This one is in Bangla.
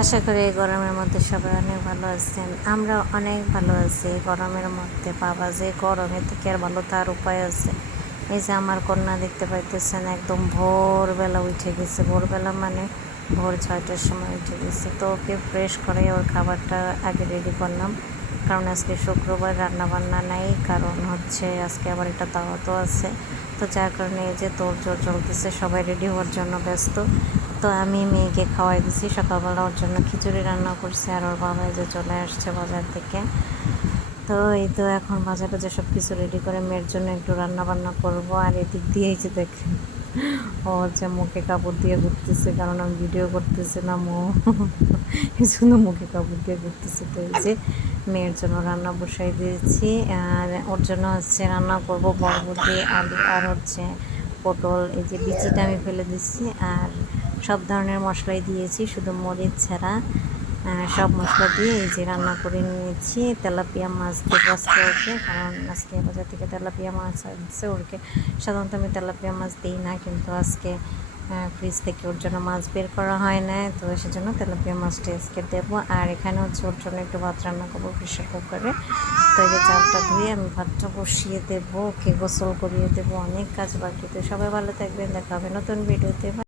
আশা করি গরমের মধ্যে সবাই অনেক ভালো আছেন। আমরা অনেক ভালো আছি গরমের মধ্যে বাবা যে গরমে থেকে আর ভালো তার উপায় আছে। এই যে আমার কন্যা দেখতে পাইতেছেন, একদম ভোরবেলা উঠে গেছে। ভোরবেলা মানে ভোর ছয়টার সময় উঠে গেছে। তো ওকে ফ্রেশ করে ওর খাবারটা আগে রেডি করলাম। কারণ আজকে শুক্রবার রান্না বান্না নাই, কারণ হচ্ছে আজকে আবার একটা দাওয়াতও আছে। তো যার কারণে এই যে তোর জোর চলতেছে, সবাই রেডি হওয়ার জন্য ব্যস্ত। তো আমি মেয়েকে খাওয়াই দিছি। সকালবেলা ওর জন্য খিচুড়ি রান্না করছি আর ওর বাবা যে চলে আসছে বাজার থেকে। তো এই তো এখন বাজার বাজার সব কিছু রেডি করে মেয়ের জন্য একটু রান্না বান্না করব আর এদিক দিয়ে এই যে দেখেন ও হচ্ছে মুখে কাপড় দিয়ে ঘুরতেছে কারণ আমি ভিডিও করতেছি না মো। এই জন্য মুখে কাপড় দিয়ে ঘুরতেছে। তো এই যে মেয়ের জন্য রান্না বসাই দিয়েছি আর ওর জন্য হচ্ছে রান্না করব বরবটি, আলু আর হচ্ছে পটল, এই যে বিচিটা আমি ফেলে দিচ্ছি আর সব ধরনের মশলাই দিয়েছি, শুধু মরিচ ছাড়া। সব মশলা দিয়ে এই যে রান্না করে নিয়েছি, তেলাপিয়া মাছ দেবো আজকে ওকে, কারণ আজকে বাজার থেকে তেলাপিয়া মাছ আসছে ওরকে। সাধারণত আমি তেলাপিয়া মাছ দিই না, কিন্তু আজকে ফ্রিজ থেকে ওর জন্য মাছ বের করা হয় না, তো সেজন্য তেলাপিয়া মাছটা আজকে দেবো। আর এখানে হচ্ছে ওর জন্য একটু ভাত রান্না করব প্রেশার কুকারে তো যে চালটা ধুয়ে আমি ভাতটা বসিয়ে দেবো, ওকে গোসল করিয়ে দেবো, অনেক কাজ বাকি। তো সবাই ভালো থাকবেন, দেখা হবে নতুন ভিডিওতে।